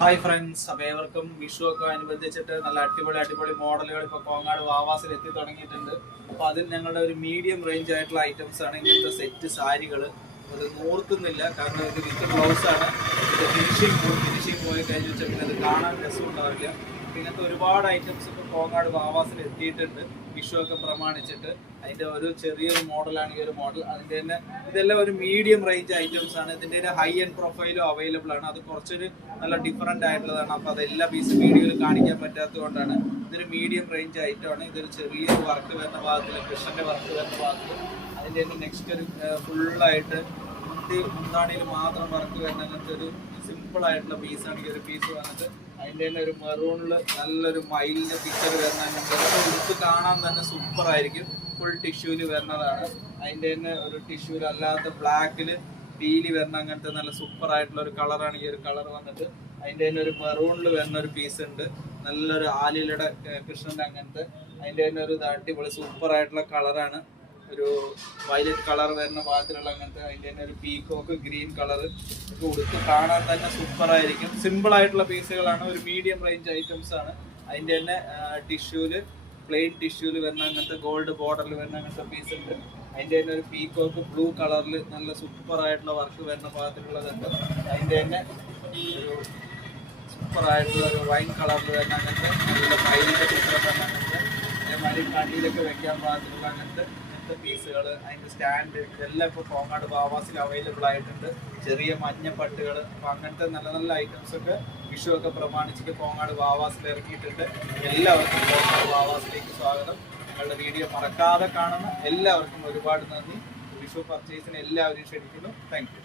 Hi friends, അപ്പോൾ ഏവർക്കും വിഷു ഒക്കെ അനുബന്ധിച്ചിട്ട് നല്ല അടിപൊളി മോഡലുകൾ ഇപ്പോൾ കോങ്ങാട് വാവാസിൽ എത്തി തുടങ്ങിയിട്ടുണ്ട്. അപ്പോൾ അതിൽ ഞങ്ങളുടെ ഒരു മീഡിയം റേഞ്ച് ആയിട്ടുള്ള ഐറ്റംസ് ആണ് ഇങ്ങനത്തെ സെറ്റ് സാരികൾ. അത് നോർക്കുന്നില്ല, കാരണം ഇത് വിത്ത് ബ്ലൗസ് ആണ്. ഇത് ഫിനിഷിങ് പോയി കഴിഞ്ഞ് വെച്ചാൽ പിന്നെ അത് കാണാൻ രസമുണ്ടാവില്ല. ഇങ്ങനത്തെ ഒരുപാട് ഐറ്റംസ് ഇപ്പോൾ കോങ്ങാട് വാവാസിൽ എത്തിയിട്ടുണ്ട് വിഷു ഒക്കെ പ്രമാണിച്ചിട്ട്. അതിൻ്റെ ഒരു ചെറിയൊരു മോഡലാണ് ഈ ഒരു മോഡൽ. അതിൻ്റെ തന്നെ ഇതെല്ലാം ഒരു മീഡിയം റേഞ്ച് ഐറ്റംസ് ആണ്. ഇതിൻ്റെ ഒരു ഹൈ എൻഡ് പ്രൊഫൈലും അവൈലബിൾ ആണ്. അത് കുറച്ചൊരു നല്ല ഡിഫറെൻ്റ് ആയിട്ടുള്ളതാണ്. അപ്പോൾ അതെല്ലാ പീസ് വീഡിയോയിൽ കാണിക്കാൻ പറ്റാത്തത് കൊണ്ടാണ്. ഇതൊരു മീഡിയം റേഞ്ച് ഐറ്റമാണ്. ഇതൊരു ചെറിയൊരു വർക്ക് വരുന്ന ഭാഗത്തിൽ, കൃഷ്ണൻ്റെ വർക്ക് വരുന്ന ഭാഗത്തിൽ, അതിൻ്റെ തന്നെ നെക്സ്റ്റ് ഒരു ഫുള്ളായിട്ട് മുന്താണിയിൽ മാത്രം വർക്ക് വരുന്ന അങ്ങനത്തെ ഒരു സിമ്പിൾ ആയിട്ടുള്ള പീസാണ് ഈ ഒരു പീസ് വന്നിട്ട്. അതിൻ്റെ തന്നെ ഒരു മെറൂണിൽ നല്ലൊരു മയിലിൻ്റെ പിക്ചർ വരുന്ന അങ്ങനത്തെ ഉടുപ്പ് കാണാൻ തന്നെ സൂപ്പർ ആയിരിക്കും. ഫുൾ ടിഷ്യൂല് വരുന്നതാണ്. അതിൻ്റെ തന്നെ ഒരു ടിഷ്യൂല് അല്ലാത്ത ബ്ലാക്കിൽ പീലി വരുന്ന അങ്ങനത്തെ നല്ല സൂപ്പർ ആയിട്ടുള്ള ഒരു കളറാണ് ഈ ഒരു കളർ വന്നിട്ട്. അതിൻ്റെ തന്നെ ഒരു മെറൂണിൽ വരുന്ന ഒരു പീസ് ഉണ്ട്, നല്ലൊരു ആലിലയുടെ കൃഷ്ണൻ്റെ അങ്ങനത്തെ. അതിൻ്റെ തന്നെ ഒരു അടിപൊളി സൂപ്പർ ആയിട്ടുള്ള കളറാണ്, ഒരു വയലറ്റ് കളർ വരുന്ന പാത്രമുള്ള അങ്ങനത്തെ. അതിൻ്റെ തന്നെ ഒരു പീക്കോക്ക് ഗ്രീൻ കളർ ഒക്കെ ഉടുത്ത് കാണാൻ തന്നെ സൂപ്പർ ആയിരിക്കും. സിമ്പിൾ ആയിട്ടുള്ള പീസുകളാണ്, ഒരു മീഡിയം റേഞ്ച് ഐറ്റംസ് ആണ്. അതിൻ്റെ തന്നെ ടിഷ്യൂല്, പ്ലെയിൻ ടിഷ്യൂല് വരുന്ന അങ്ങനത്തെ ഗോൾഡ് ബോർഡറിൽ വരുന്ന അങ്ങനത്തെ പീസ് ഉണ്ട്. അതിൻ്റെ തന്നെ ഒരു പീക്കോക്ക് ബ്ലൂ കളറിൽ നല്ല സൂപ്പർ ആയിട്ടുള്ള വർക്ക് വരുന്ന പാത്രമുള്ളതുണ്ട്. അതിൻ്റെ തന്നെ ഒരു സൂപ്പർ ആയിട്ടുള്ള ഒരു വൈൻ കളറിൽ വരുന്ന അങ്ങനത്തെ, നല്ല മയിലിൻ്റെ ചിത്രം വരുന്ന അങ്ങനത്തെ, അതേമാതിരി കണ്ണിയിലൊക്കെ വെക്കാൻ പാകത്തിലുള്ള അങ്ങനത്തെ പീസുകൾ, അതിൻ്റെ സ്റ്റാൻഡ്, ഇതെല്ലാം ഇപ്പോൾ കോങ്ങാട് വാവാസിൽ അവൈലബിൾ ആയിട്ടുണ്ട്. ചെറിയ മഞ്ഞപ്പട്ടുകൾ, അപ്പോൾ അങ്ങനത്തെ നല്ല നല്ല ഐറ്റംസ് ഒക്കെ വിഷു ഒക്കെ പ്രമാണിച്ചിട്ട് കോങ്ങാട് വാവാസിൽ ഇറക്കിയിട്ടുണ്ട്. എല്ലാവർക്കും കോങ്ങാട് വാവാസിലേക്ക് സ്വാഗതം. നിങ്ങളുടെ വീഡിയോ മറക്കാതെ കാണുന്ന എല്ലാവർക്കും ഒരുപാട് നന്ദി. വിഷു പർച്ചേസിന് എല്ലാവരും ക്ഷണിക്കുന്നു. Thank you.